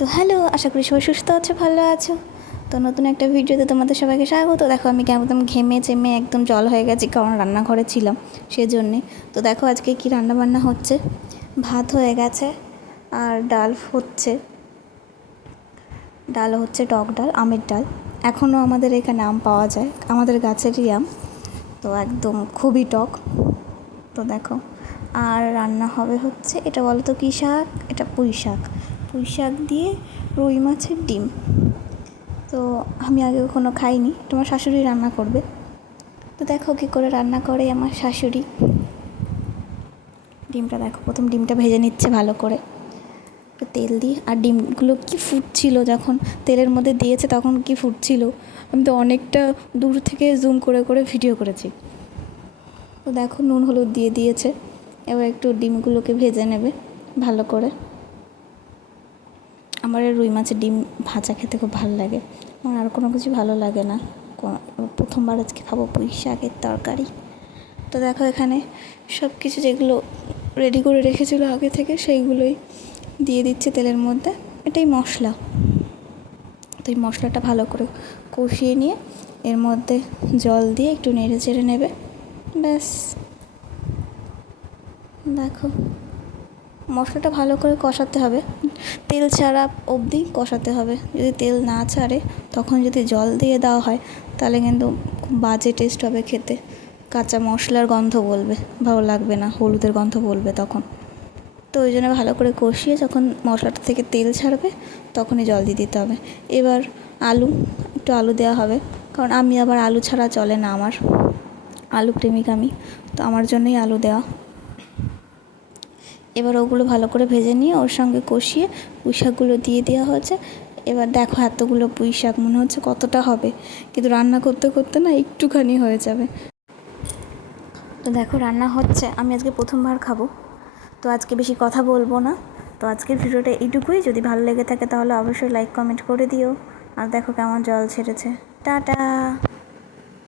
তো হ্যালো, আশা করি সবাই সুস্থ আছো, ভালো আছো। তো নতুন একটা ভিডিওতে তোমাদের সবাইকে স্বাগত। দেখো, আমি একদম ঘেমে চেমে একদম জল হয়ে গেছি, কারণ রান্নাঘরে ছিলাম সেজন্যে। তো দেখো, আজকে কি রান্না বান্না হচ্ছে? ভাত হয়ে গেছে আর ডাল হচ্ছে। ডাল হচ্ছে টক ডাল, আমের ডাল। এখনও আমাদের এখানে আম পাওয়া যায়, আমাদের গাছেরই আম। তো একদম খুবই টক। তো দেখো, আর রান্না হবে হচ্ছে, এটা বলো তো কী শাক? এটা পুঁই শাক। পুঁই শাক দিয়ে রুই মাছের ডিম। তো আমি আগে কখনো খাইনি। তোমার শাশুড়ি রান্না করবে। তো দেখো কী করে রান্না করে আমার শাশুড়ি। ডিমটা দেখো, প্রথম ডিমটা ভেজে নিচ্ছে ভালো করে। তেল দিই আর ডিমগুলো কি ফুটছিল যখন তেলের মধ্যে দিয়েছে তখন কি ফুটছিল? আমি তো অনেকটা দূর থেকে জুম করে করে ভিডিও করেছি। তো দেখো নুন হলুদ দিয়ে দিয়েছে। এবার একটু ডিমগুলোকে ভেজে নেবে ভালো করে। আমার রুই মাছের ডিম ভাজা খেতে খুব ভালো লাগে। আমার আর কোনো কিছু ভালো লাগে না। প্রথমবার আজকে খাব পুঁই শাকের তরকারি। তো দেখো এখানে সব কিছু যেগুলো রেডি করে রেখেছিল আগে থেকে সেইগুলোই দিয়ে দিচ্ছে তেলের মধ্যে। এটাই মশলা। তো এই মশলাটা ভালো করে কষিয়ে নিয়ে এর মধ্যে জল দিয়ে একটু নেড়ে চেড়ে নেবে। ব্যাস। দেখো। মশলাটা ভালো করে কষাতে হবে। তেল ছাড়া অবধি কষাতে হবে। যদি তেল না ছাড়ে, তখন যদি জল দিয়ে দেওয়া হয়, তাহলে কিন্তু খুব বাজে টেস্ট হবে খেতে। কাঁচা মশলার গন্ধ বলবে, ভালো লাগবে না, হলুদের গন্ধ বলবে তখন। তো ওই জন্য ভালো করে কষিয়ে যখন মশলাটা থেকে তেল ছাড়বে, তখনই জল দিয়ে দিতে হবে। এবার আলু, একটু আলু দেওয়া হবে। কারণ আমি আবার আলু ছাড়া চলে না আমার। আলু প্রেমিক আমি তো আমার জন্যই আলু দেওয়া। এবার ওগুলো ভালো করে ভেজে নিয়ে ওর সঙ্গে কষিয়ে পুঁই শাকগুলো দিয়ে দেওয়া হয়েছে। এবার দেখো এতগুলো পুঁই শাক মনে হচ্ছে কতটা হবে। কিন্তু রান্না করতে করতে না একটুখানি হয়ে যাবে। তো দেখো রান্না হচ্ছে, আমি আজকে প্রথমবার খাব। তো আজকে বেশি কথা বলব না। তো আজকের ভিডিওটা এইটুকুই। যদি ভালো লেগে থাকে তাহলে অবশ্যই লাইক কমেন্ট করে দিও। আর দেখো কেমন জল ছেড়েছে। টাটা।